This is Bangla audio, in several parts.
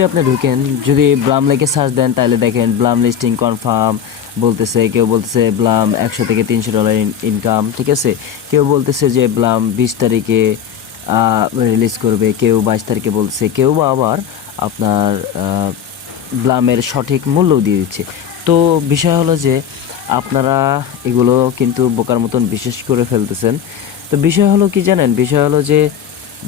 যদি আপনি ঢুকেন, যদি ব্লাম লেখে সার্চ দেন তাহলে দেখেন ব্লাম লিস্টিং কনফার্ম বলতেছে, কেউ বলতেছে ব্লাম 100 থেকে $300 ইনকাম, ঠিক আছে। কেউ বলতেছে যে ব্লাম 20 তারিখে রিলিজ করবে, কেউ 22 তারিখে বলছে, কেউ বা আবার আপনার ব্লামের সঠিক মূল্য দিয়ে দিচ্ছে। তো বিষয় হলো যে আপনারা এগুলো কিন্তু বোকার মতন বিশ্বাস করে ফেলতেছেন। তো বিষয় হলো কি জানেন, বিষয় হলো যে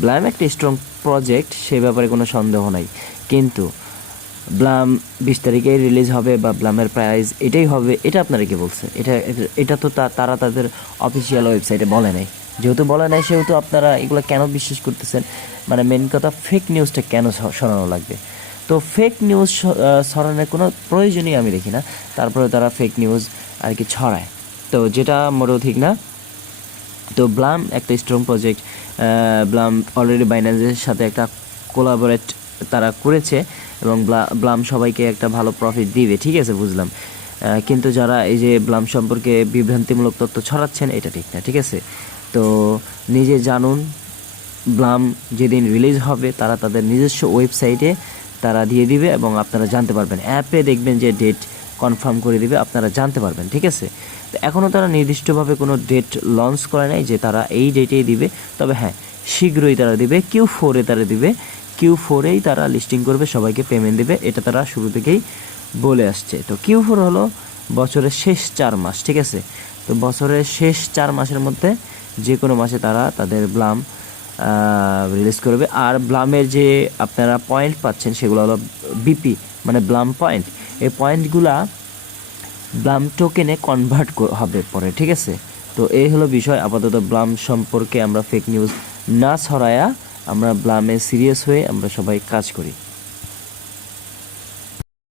ব্লাম একটা স্ট্রং প্রজেক্ট, সে ব্যাপারে কোনো সন্দেহ নাই, কিন্তু ব্লাম 20 তারিখে রিলিজ হবে বা ব্লামের প্রাইস এটাই হবে, এটা আপনারা কি বলছে? এটা তো তারা তাদের অফিসিয়াল ওয়েবসাইটে বলে নাই। যেহেতু বলে নাই সেহেতু আপনারা এগুলো কেন বিশ্বাস করতেছেন? মানে মেন কথা, ফেক নিউজটা কেন ছড়ানো লাগবে? তো ফেক নিউজ ছড়ানোর কোনো প্রয়োজনই আমি দেখি না, তারপরে তারা ফেক নিউজ আর কি ছড়ায়, তো যেটা মোটেও ঠিক না। তো ব্লাম একটা স্ট্রং প্রজেক্ট, ব্লাম অলরেডি বাইন্যান্সের সাথে একটা কোলাবোরেট তারা করেছে এবং ব্লাম সবাইকে একটা ভালো প্রফিট দিবে, ঠিক আছে, বুঝলাম। কিন্তু যারা এই যে ব্লাম সম্পর্কে বিভ্রান্তিমূলক তথ্য ছড়াচ্ছেন, এটা ঠিক না, ঠিক আছে। তো নিজে জানুন, ব্লাম যেদিন রিলিজ হবে তারা তাদের নিজস্ব ওয়েবসাইটে তারা দিয়ে দিবে এবং আপনারা জানতে পারবেন, অ্যাপে দেখবেন যে ডেট কনফার্ম করে দিবে, আপনারা জানতে পারবেন, ঠিক আছে। তো এখনও তারা নির্দিষ্টভাবে কোনো ডেট লঞ্চ করে নাই যে তারা এই ডেটেই দিবে, তবে হ্যাঁ শীঘ্রই তারা দিবে, Q4-এ তারা দিবে, Q4-এই তারা লিস্টিং করবে, সবাইকে পেমেন্ট দেবে, এটা তারা শুরু থেকেই বলে আসছে। তো Q4 হলো বছরের শেষ 4 মাস, ঠিক আছে। তো বছরের শেষ 4 মাসের মধ্যে যে কোনো মাসে তারা তাদের ব্লাম রিলিজ করবে। আর ব্লামের যে আপনারা পয়েন্ট পাচ্ছেন সেগুলো হলো বিপি, মানে ব্লাম পয়েন্ট। এই পয়েন্টগুলা ব্লাম টোকেনে কনভার্ট হবে পরে, ঠিক আছে। তো এই হলো বিষয়। আপাতত ব্লাম সম্পর্কে আমরা ফেক নিউজ না ছড়ায়া আমরা ব্লামে সিরিয়াস হয়ে আমরা সবাই কাজ করি।